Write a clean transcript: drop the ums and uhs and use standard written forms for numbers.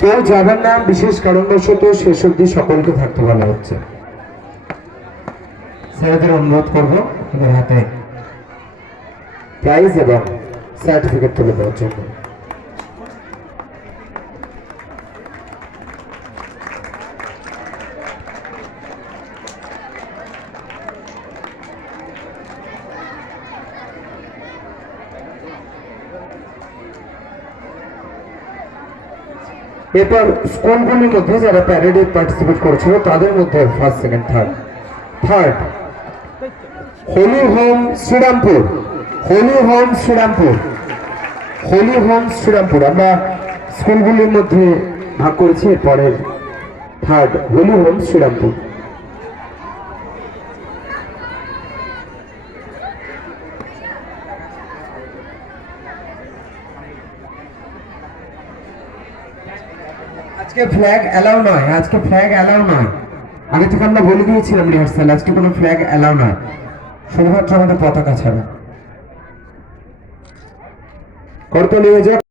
কেউ যাবেন না, বিশেষ কারণবশত শেষ অবধি সকলকে থাকতে বলা হচ্ছে। স্যারদের অনুরোধ করবো ওদের হাতে প্রাইজ এবং সার্টিফিকেট তুলে দেওয়ার জন্য। এরপর স্কুলগুলির মধ্যে যারা প্যারেডে পার্টিসিপেট করেছিল তাদের মধ্যে first, second, third holy home Srirampur, holy home Srirampur, holy home Srirampur আমরা স্কুলগুলির মধ্যে ভাগ করেছি। এরপরে থার্ড হোলি হোম শ্রীরামপুর। আজকে ফ্ল্যাগ অ্যালাউ নয়, আজকে ফ্ল্যাগ অ্যালাউ নয়। আগে থেকে আমরা বলে দিয়েছিলাম রিহার্সাল, আজকে কোনো ফ্ল্যাগ অ্যালাউ নয়, শুধুমাত্র আমাদের পতাকা ছাড়া। করতে নিয়ে যাক।